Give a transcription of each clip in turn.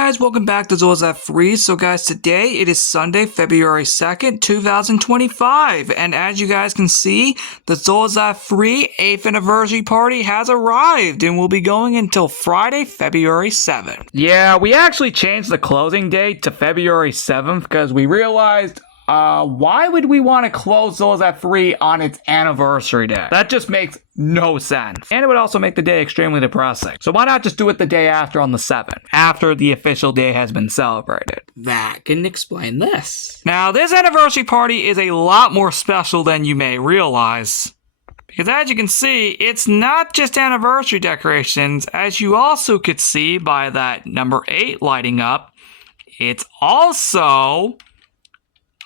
guys, welcome back to Zolas Free. So guys, today it is Sunday, February 2nd, 2025. And as you guys can see, the Zolas Free 8th anniversary party has arrived and will be going until Friday, February 7th. Yeah, we actually changed the closing date to February 7th because we realized why would we want to close Zolas Free on its anniversary day? That just makes no sense. And it would also make the day extremely depressing. So why not just do it the day after on the 7th, after the official day has been celebrated? That can explain this. Now, this anniversary party is a lot more special than you may realize. Because as you can see, it's not just anniversary decorations, as you also could see by that number 8 lighting up. It's also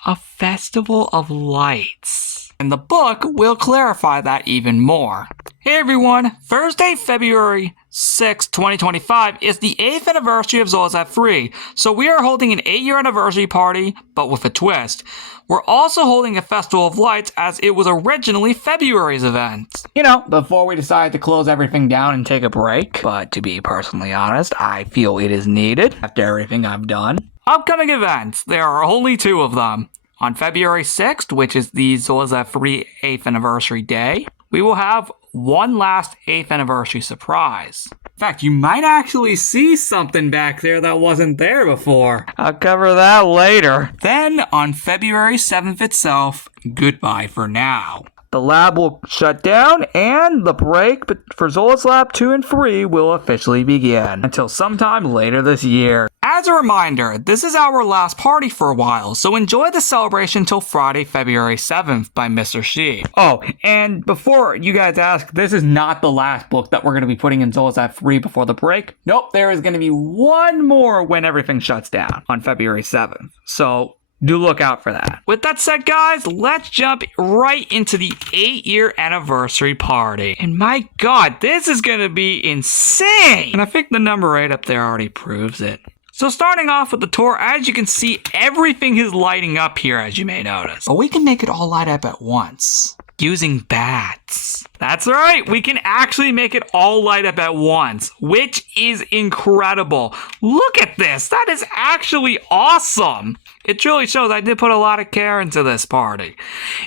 a festival of lights. And the book will clarify that even more. Hey everyone, Thursday, February 6, 2025 is the 8th anniversary of Zolas Free, so we are holding an 8-year anniversary party, but with a twist. We're also holding a festival of lights as it was originally February's event. You know, before we decided to close everything down and take a break, but to be personally honest, I feel it is needed after everything I've done. Upcoming events, there are only 2 of them. On February 6th, which is the Zolas Free 8th anniversary day, we will have one last 8th anniversary surprise. In fact, you might actually see something back there that wasn't there before. I'll cover that later. Then, on February 7th itself, goodbye for now. The lab will shut down, and the break for Zolas Lab 2 and 3 will officially begin until sometime later this year. As a reminder, this is our last party for a while, so enjoy the celebration till Friday, February 7th by Mr. Shi. Oh, and before you guys ask, this is not the last book that we're going to be putting in Zolas 3 before the break. Nope, there is going to be one more when everything shuts down on February 7th. So do look out for that. With that said, guys, let's jump right into the 8-year anniversary party. And my god, this is gonna be insane! And I think the number 8 up there already proves it. So starting off with the tour, as you can see, everything is lighting up here, as you may notice. But we can make it all light up at once, using bats. That's right, we can actually make it all light up at once, which is incredible. Look at this, that is actually awesome. It truly shows I did put a lot of care into this party.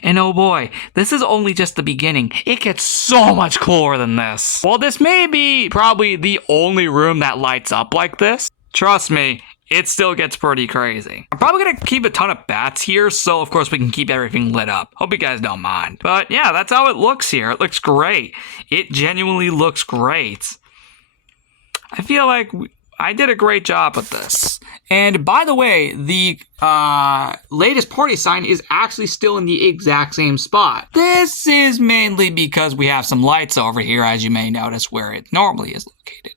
And oh boy, this is only just the beginning. It gets so much cooler than this. While this may be probably the only room that lights up like this, trust me, it still gets pretty crazy. I'm probably gonna keep a ton of bats here, so of course we can keep everything lit up. Hope you guys don't mind. But yeah, that's how it looks here. It looks great. It genuinely looks great. I feel like I did a great job with this. And by the way, the latest party sign is actually still in the exact same spot. This is mainly because we have some lights over here, as you may notice, where it normally is located.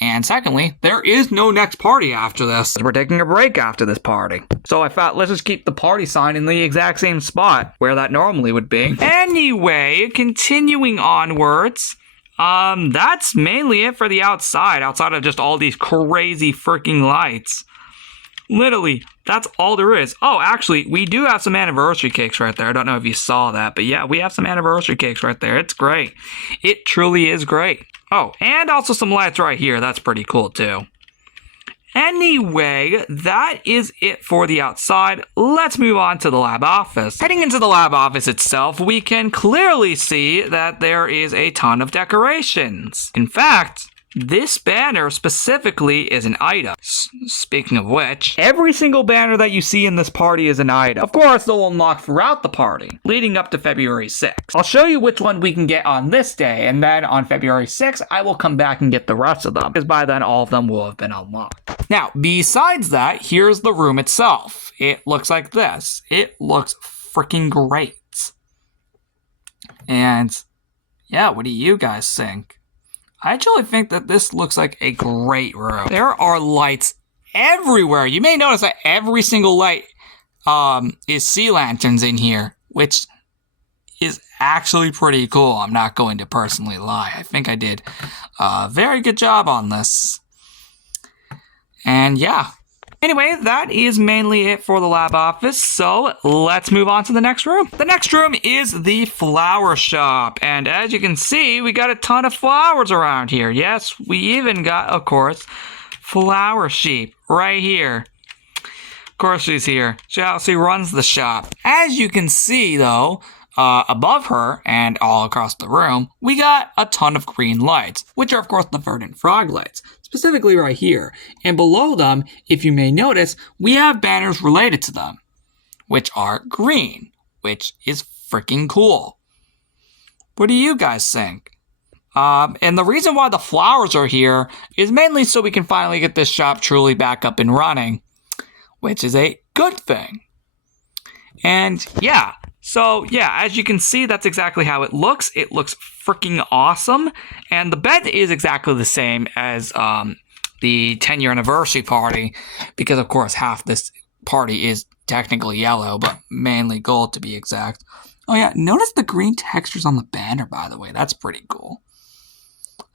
And secondly, there is no next party after this. We're taking a break after this party. So I thought, let's just keep the party sign in the exact same spot where that normally would be. Anyway, continuing onwards, that's mainly it for the outside of just all these crazy freaking lights. Literally, that's all there is. Oh, actually, we do have some anniversary cakes right there. I don't know if you saw that, but yeah, we have some anniversary cakes right there. It's great. It truly is great. Oh, and also some lights right here. That's pretty cool, too. Anyway, that is it for the outside. Let's move on to the lab office. Heading into the lab office itself, we can clearly see that there is a ton of decorations. In fact, this banner specifically is an item. Speaking of which, every single banner that you see in this party is an item. Of course, they'll unlock throughout the party, leading up to February 6th. I'll show you which one we can get on this day, and then on February 6th, I will come back and get the rest of them, because by then all of them will have been unlocked. Now, besides that, here's the room itself. It looks like this. It looks freaking great. And yeah, what do you guys think? I actually think that this looks like a great room. There are lights everywhere. You may notice that every single light is sea lanterns in here, which is actually pretty cool. I'm not going to personally lie. I think I did a very good job on this. And yeah. Anyway, that is mainly it for the lab office, so let's move on to the next room. The next room is the flower shop, and as you can see, we got a ton of flowers around here. Yes, we even got, of course, Flower Sheep right here. Of course she's here. She obviously runs the shop. As you can see, though, above her and all across the room, we got a ton of green lights, which are, of course, the Verdant Frog lights, specifically right here. And below them, if you may notice, we have banners related to them, which are green, which is freaking cool. What do you guys think? And the reason why the flowers are here is mainly so we can finally get this shop truly back up and running, which is a good thing. And yeah, so yeah, as you can see, that's exactly how it looks. It looks freaking awesome. And the bed is exactly the same as the 10-year anniversary party, because of course half this party is technically yellow, but mainly gold to be exact. Oh yeah, notice the green textures on the banner, by the way. That's pretty cool.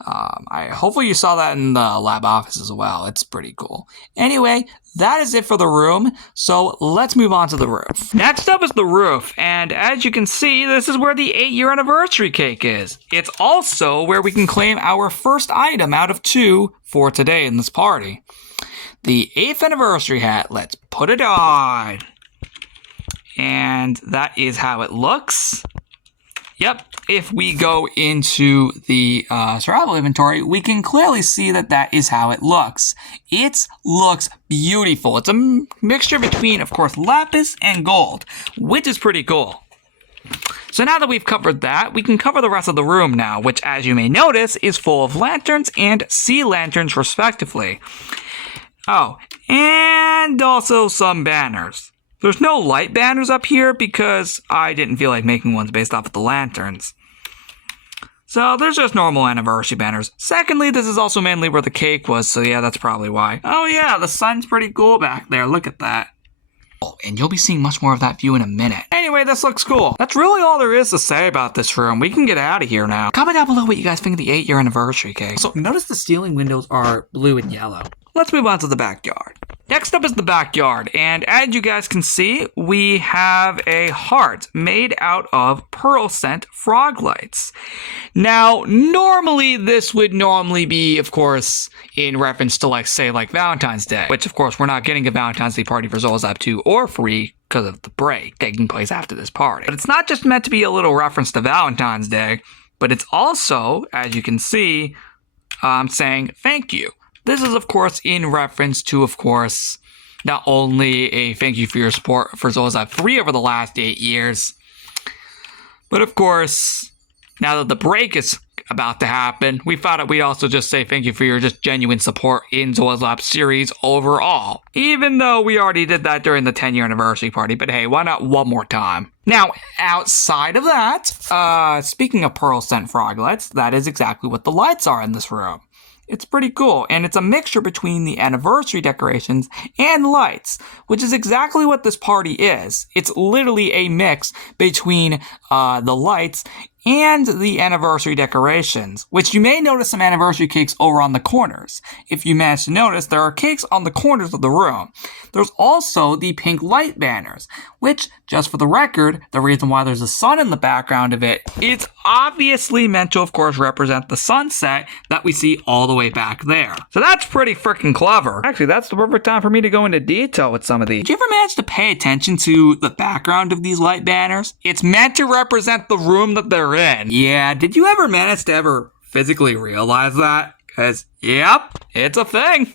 Hopefully you saw that in the lab office as well. It's pretty cool. Anyway, that is it for the room, so let's move on to the roof. Next up is the roof, and as you can see, this is where the 8-year anniversary cake is. It's also where we can claim our first item out of 2 for today in this party. The 8th anniversary hat. Let's put it on. And that is how it looks. Yep, if we go into the survival inventory, we can clearly see that that is how it looks. It looks beautiful. It's a mixture between, of course, lapis and gold, which is pretty cool. So now that we've covered that, we can cover the rest of the room now, which, as you may notice, is full of lanterns and sea lanterns, respectively. Oh, and also some banners. There's no light banners up here because I didn't feel like making ones based off of the lanterns. So there's just normal anniversary banners. Secondly, this is also mainly where the cake was, so yeah, that's probably why. Oh yeah, the sun's pretty cool back there, look at that. Oh, and you'll be seeing much more of that view in a minute. Anyway, this looks cool. That's really all there is to say about this room. We can get out of here now. Comment down below what you guys think of the 8-year anniversary cake. So notice the ceiling windows are blue and yellow. Let's move on to the backyard. Next up is the backyard, and as you guys can see, we have a heart made out of pearl scent frog lights. Now, normally this would be, of course, in reference to like Valentine's Day, which of course we're not getting a Valentine's Day party for Zolzab 2 or 3 because of the break taking place after this party. But it's not just meant to be a little reference to Valentine's Day, but it's also, as you can see, saying thank you. This is, of course, in reference to, of course, not only a thank you for your support for Zolzab 3 over the last 8 years, but, of course, now that the break is about to happen, we thought that we'd also just say thank you for your just genuine support in Zolzab series overall. Even though we already did that during the 10-year anniversary party, but hey, why not one more time? Now, outside of that, speaking of pearl scent frog lights, that is exactly what the lights are in this room. It's pretty cool, and it's a mixture between the anniversary decorations and lights, which is exactly what this party is. It's literally a mix between the lights and the anniversary decorations, which you may notice some anniversary cakes over on the corners. If you manage to notice, there are cakes on the corners of the room. There's also the pink light banners, which, just for the record, the reason why there's a sun in the background of it, it's obviously meant to, of course, represent the sunset that we see all the way back there. So that's pretty freaking clever. Actually, that's the perfect time for me to go into detail with some of these. Did you ever manage to pay attention to the background of these light banners? It's meant to represent the room that they're in. Yeah, did you ever manage to ever physically realize that? Because, yep, it's a thing.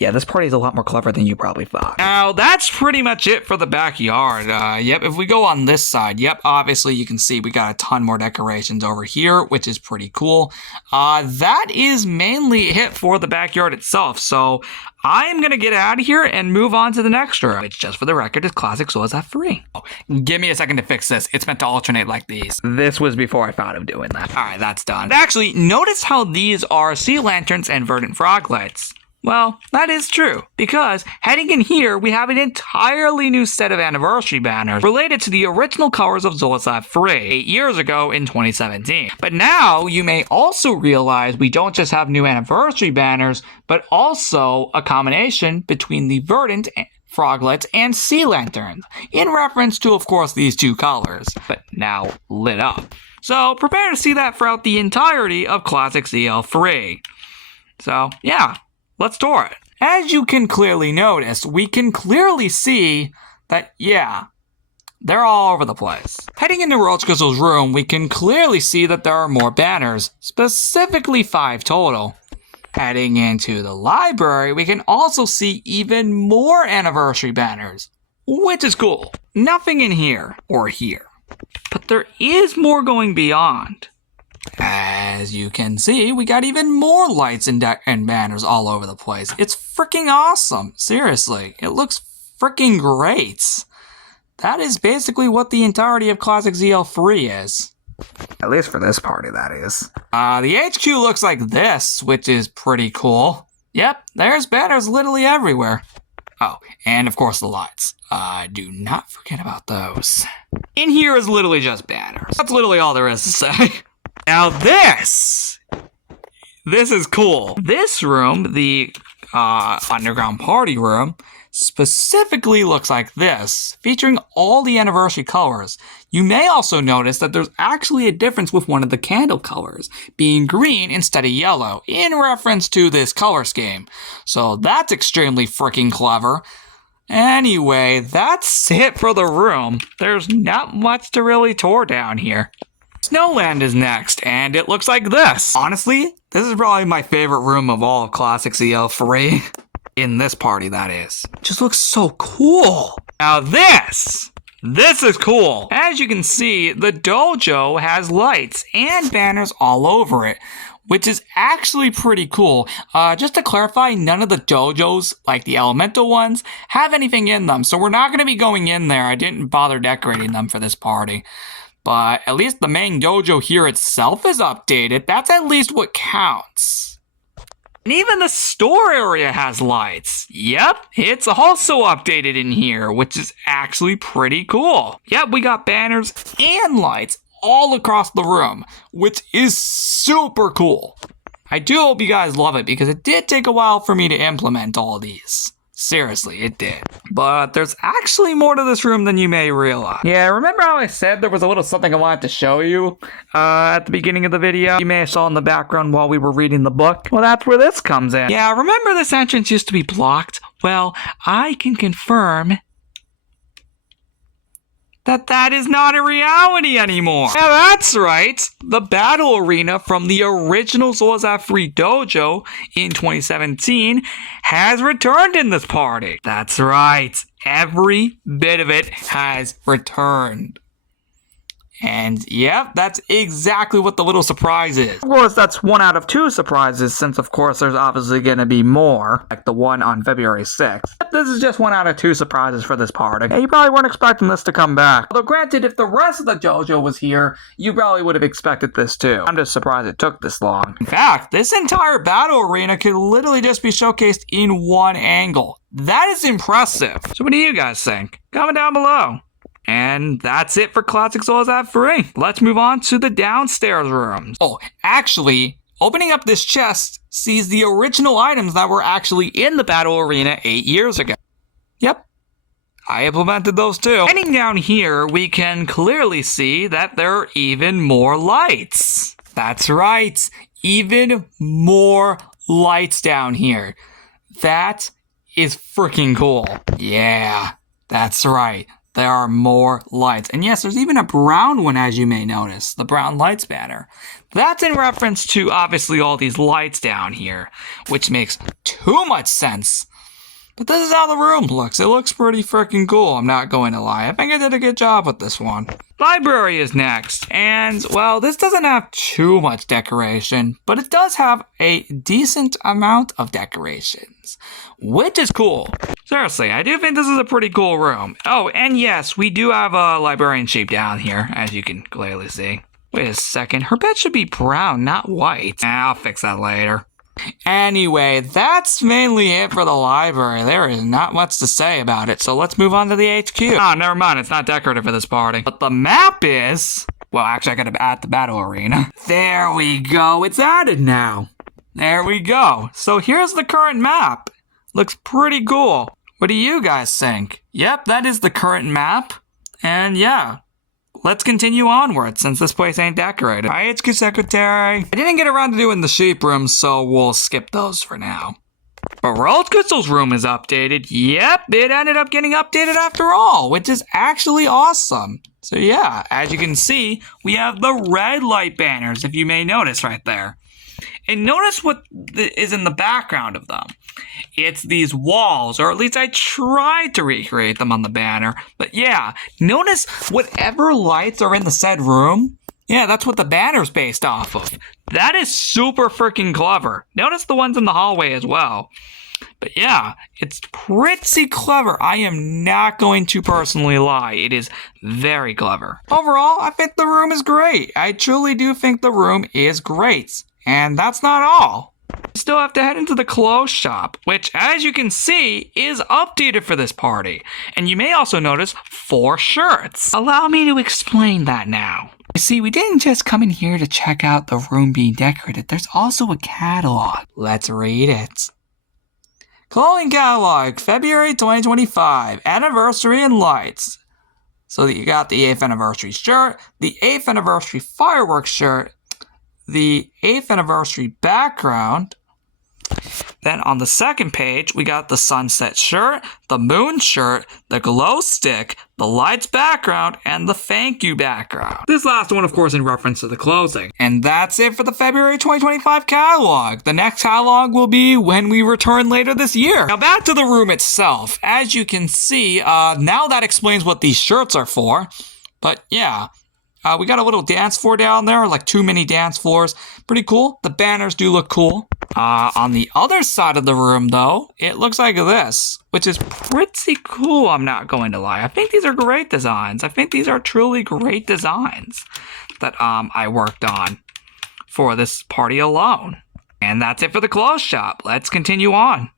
Yeah, this party is a lot more clever than you probably thought. Now, that's pretty much it for the backyard. Yep, if we go on this side, yep, obviously you can see we got a ton more decorations over here, which is pretty cool. That is mainly it for the backyard itself, so I'm going to get out of here and move on to the next room, which, just for the record, is Classic Zolzab 3. Oh, give me a second to fix this. It's meant to alternate like these. This was before I thought of doing that. All right, that's done. Actually, notice how these are sea lanterns and verdant frog lights. Well, that is true, because heading in here, we have an entirely new set of anniversary banners related to the original colors of Zolzab 3 8 years ago in 2017. But now, you may also realize we don't just have new anniversary banners, but also a combination between the verdant froglets and sea lanterns, in reference to, of course, these two colors, but now lit up. So prepare to see that throughout the entirety of Classic ZL3. So, yeah. Let's tour it. as you can clearly notice, we can clearly see that, yeah, they're all over the place. Heading into Roachkozo's room, we can clearly see that there are more banners, specifically 5 total. Heading into the library, we can also see even more anniversary banners, which is cool. Nothing in here or here, but there is more going beyond. As you can see, we got even more lights and banners all over the place. It's freaking awesome. Seriously, it looks freaking great. That is basically what the entirety of Classic ZL3 is. At least for this party, that is. The HQ looks like this, which is pretty cool. Yep, there's banners literally everywhere. Oh, and of course the lights. Do not forget about those. In here is literally just banners. That's literally all there is to say. Now this is cool. This room, the underground party room, specifically looks like this, featuring all the anniversary colors. You may also notice that there's actually a difference with one of the candle colors, being green instead of yellow, in reference to this color scheme. So that's extremely freaking clever. Anyway, that's it for the room. There's not much to really tour down here. Snowland is next, and it looks like this. Honestly, this is probably my favorite room of all of Classic ZL3. In this party, that is. Just looks so cool. Now this is cool. As you can see, the dojo has lights and banners all over it, which is actually pretty cool. Just to clarify, none of the dojos, like the elemental ones, have anything in them, so we're not going to be going in there. I didn't bother decorating them for this party. But at least the main dojo here itself is updated. That's at least what counts. And even the store area has lights. Yep, it's also updated in here, which is actually pretty cool. Yep, we got banners and lights all across the room, which is super cool. I do hope you guys love it because it did take a while for me to implement all of these. Seriously, it did. But there's actually more to this room than you may realize. Yeah, remember how I said there was a little something I wanted to show you at the beginning of the video? You may have saw in the background while we were reading the book. Well, that's where this comes in. Yeah, remember this entrance used to be blocked? Well, I can confirm that is not a reality anymore. Yeah, that's right. The battle arena from the original ZOLOZAF 3 dojo in 2017 has returned in this party. That's right. Every bit of it has returned. And yep, that's exactly what the little surprise is. Of course, that's 1 out of 2 surprises, since of course there's obviously going to be more, like the one on February 6th. But this is just 1 out of 2 surprises for this party. Yeah, you probably weren't expecting this to come back. Although granted, if the rest of the dojo was here, you probably would have expected this too. I'm just surprised it took this long. In fact, this entire battle arena could literally just be showcased in one angle. That is impressive. So what do you guys think? Comment down below. And that's it for Classic ZOLOZAF 3. Let's move on to the downstairs rooms. Oh, actually, opening up this chest sees the original items that were actually in the battle arena 8 years ago. Yep, I implemented those too. Heading down here, we can clearly see that there are even more lights. That's right, even more lights down here. That is freaking cool. Yeah, that's right. There are more lights. And yes, there's even a brown one, as you may notice. The brown lights banner. That's in reference to, obviously, all these lights down here, which makes too much sense. But this is how the room looks. It looks pretty freaking cool, I'm not going to lie. I think I did a good job with this one. Library is next. And, well, this doesn't have too much decoration, but it does have a decent amount of decorations, which is cool. Seriously, I do think this is a pretty cool room. Oh, and yes, we do have a librarian sheep down here, as you can clearly see. Wait a second, her bed should be brown, not white. I'll fix that later. Anyway, that's mainly it for the library. There is not much to say about it, so let's move on to the HQ. Oh, never mind, it's not decorative for this party. But the map is... Well, actually, I gotta add the battle arena. There we go, it's added now. There we go. So here's the current map. Looks pretty cool. What do you guys think? Yep, that is the current map. And yeah, let's continue onward since this place ain't decorated. Hi, HQ Secretary. I didn't get around to doing the sheep rooms, so we'll skip those for now. But Rose Crystal's room is updated. Yep, it ended up getting updated after all, which is actually awesome. So yeah, as you can see, we have the red light banners, if you may notice right there. And notice what is in the background of them. It's these walls, or at least I tried to recreate them on the banner. But yeah, notice whatever lights are in the said room, yeah, that's what the banner's based off of. That is super freaking clever. Notice the ones in the hallway as well. But yeah, it's pretty clever. I am not going to personally lie. It is very clever. Overall, I think the room is great. I truly do think the room is great. And that's not all. You still have to head into the clothes shop, which, as you can see, is updated for this party. And you may also notice 4 shirts. Allow me to explain that now. You see, we didn't just come in here to check out the room being decorated. There's also a catalog. Let's read it. Clothing catalog, February 2025, anniversary and lights. So you got the 8th anniversary shirt, the 8th anniversary fireworks shirt, the 8th anniversary background. Then on the second page, we got the sunset shirt, the moon shirt, the glow stick, the lights background, and the thank you background. This last one, of course, in reference to the closing. And that's it for the February 2025 catalog. The next catalog will be when we return later this year. Now back to the room itself. As you can see, now that explains what these shirts are for. But yeah. We got a little dance floor down there, like 2 mini dance floors. Pretty cool. The banners do look cool. On the other side of the room, though, it looks like this, which is pretty cool, I'm not going to lie. I think these are great designs. I think these are truly great designs that I worked on for this party alone. And that's it for the clothes shop. Let's continue on.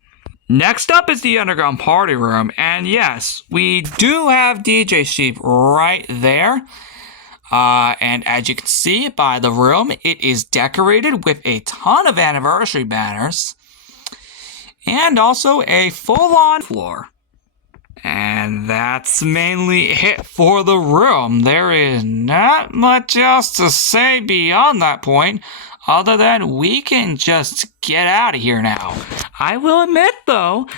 Next up is the underground party room. And yes, we do have DJ Sheep right there. And as you can see by the room, it is decorated with a ton of anniversary banners and also a full-on floor. And that's mainly it for the room. There is not much else to say beyond that point, other than we can just get out of here now. I will admit, though,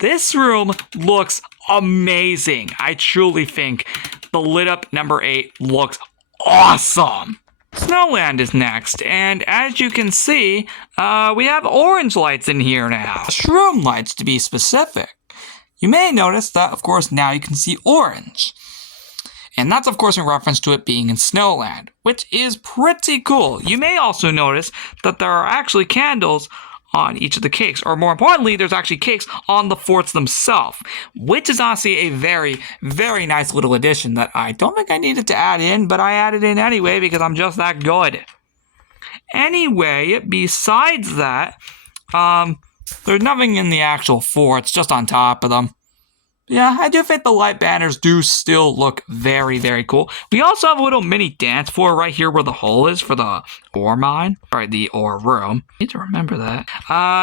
this room looks amazing. I truly think the lit up number 8 looks awesome. Snowland is next, and as you can see, we have orange lights in here now. Shroom lights, to be specific. You may notice that, of course, now you can see orange. And that's, of course, in reference to it being in Snowland, which is pretty cool. You may also notice that there are actually candles on each of the cakes, or more importantly, there's actually cakes on the forts themselves, which is honestly a very, very nice little addition that I don't think I needed to add in, but I added in anyway because I'm just that good. Anyway, besides that, there's nothing in the actual forts, just on top of them. Yeah, I do think the light banners do still look very, very cool. We also have a little mini dance floor right here where the hole is for the ore mine. Or the ore room. I need to remember that.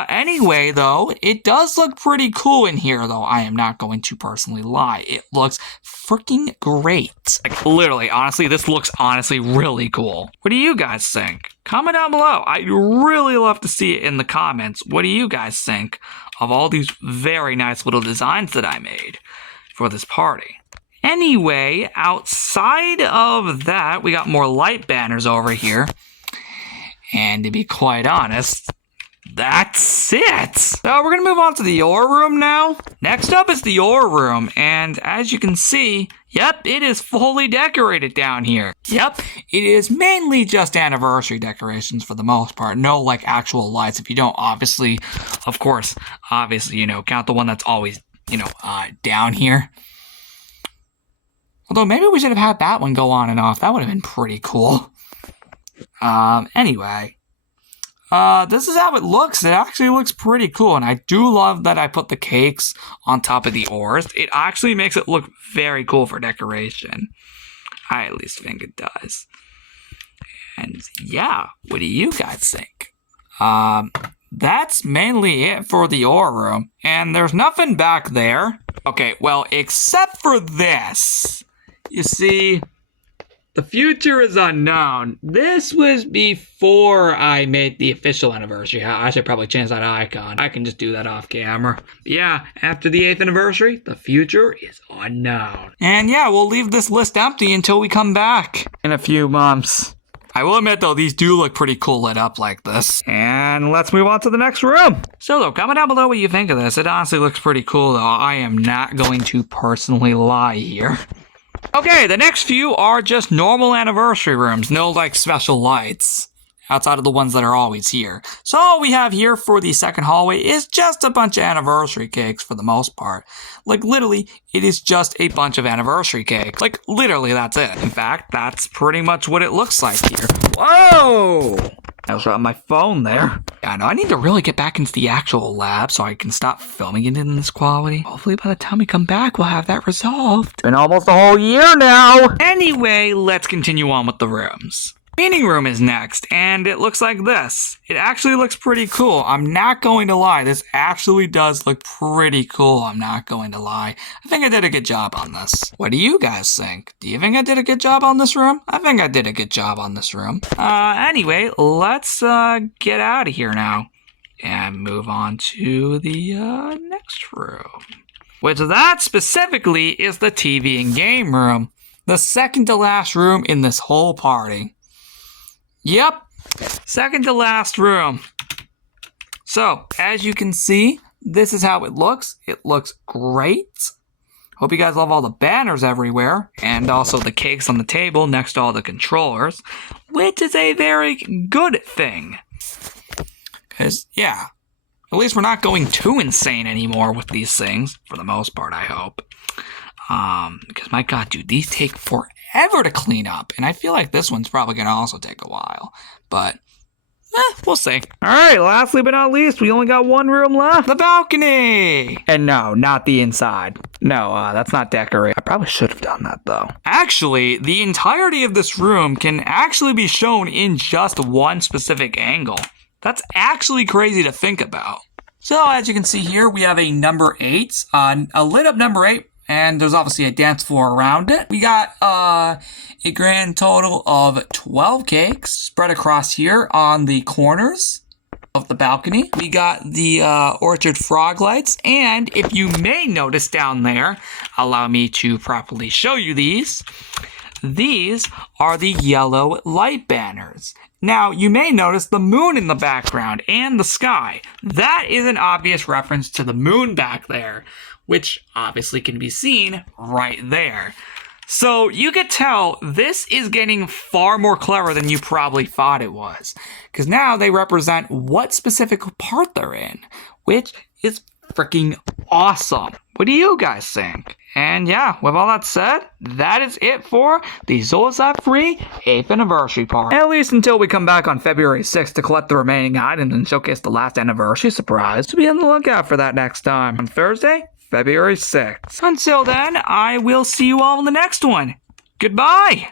Anyway, though, it does look pretty cool in here, though. I am not going to personally lie. It looks freaking great. Like, literally, honestly, this looks honestly really cool. What do you guys think? Comment down below. I'd really love to see it in the comments. What do you guys think of all these very nice little designs that I made for this party? Anyway, outside of that, we got more light banners over here. And to be quite honest, that's it. So we're going to move on to the ore room now. Next up is the ore room. And as you can see, yep, it is fully decorated down here. Yep, it is mainly just anniversary decorations for the most part. No, like, actual lights. If you don't, obviously, of course, obviously, count the one that's always, down here. Although maybe we should have had that one go on and off. That would have been pretty cool. Anyway. This is how it looks. It actually looks pretty cool, and I do love that I put the cakes on top of the ores. It actually makes it look very cool for decoration. I at least think it does. And yeah, what do you guys think? That's mainly it for the ore room, and there's nothing back there. Okay, well, except for this. You see, The future is unknown. This was before I made the official anniversary. I should probably change that icon. I can just do that off camera. Yeah, after the 8th anniversary, the future is unknown. And yeah, we'll leave this list empty until we come back in a few months. I will admit, though, these do look pretty cool lit up like this. And let's move on to the next room. So, though, comment down below what you think of this. It honestly looks pretty cool, though. I am not going to personally lie here. Okay, the next few are just normal anniversary rooms. No, like, special lights. Outside of the ones that are always here. So all we have here for the second hallway is just a bunch of anniversary cakes for the most part. Like literally, it is just a bunch of anniversary cakes. Like literally, that's it. In fact, that's pretty much what it looks like here. Whoa! I was on my phone there. Yeah, no, I need to really get back into the actual lab so I can stop filming it in this quality. Hopefully by the time we come back, we'll have that resolved. Been almost a whole year now. Anyway, let's continue on with the rooms. Meeting room is next, and it looks like this. It actually looks pretty cool. I'm not going to lie. This actually does look pretty cool. I'm not going to lie. I think I did a good job on this. What do you guys think? Do you think I did a good job on this room? I think I did a good job on this room. Anyway, let's get out of here now and move on to the next room. Which that specifically is the TV and game room. The second to last room in this whole party. Yep, second to last room. So, as you can see, this is how it looks. It looks great. Hope you guys love all the banners everywhere, and also the cakes on the table next to all the controllers, which is a very good thing. Because, yeah, at least we're not going too insane anymore with these things, for the most part, I hope. Because, my God, dude, these take forever to clean up. And I feel like this one's probably going to also take a while. But, we'll see. Alright, lastly but not least, we only got one room left. The balcony! And no, not the inside. No, that's not decorated. I probably should have done that, though. Actually, the entirety of this room can actually be shown in just one specific angle. That's actually crazy to think about. So, as you can see here, we have a number 8. A lit up number 8. And there's obviously a dance floor around it. We got a grand total of 12 cakes spread across here on the corners of the balcony. We got the orchard frog lights. And if you may notice down there, allow me to properly show you these. These are the yellow light banners. Now, you may notice the moon in the background and the sky. That is an obvious reference to the moon back there, which obviously can be seen right there. So you could tell this is getting far more clever than you probably thought it was. Because now they represent what specific part they're in, which is freaking awesome. What do you guys think? And yeah, with all that said, that is it for the Zolozat Free 8th anniversary party. At least until we come back on February 6th to collect the remaining items and showcase the last anniversary surprise. So be on the lookout for that next time. On Thursday, February 6th. Until then, I will see you all in the next one. Goodbye!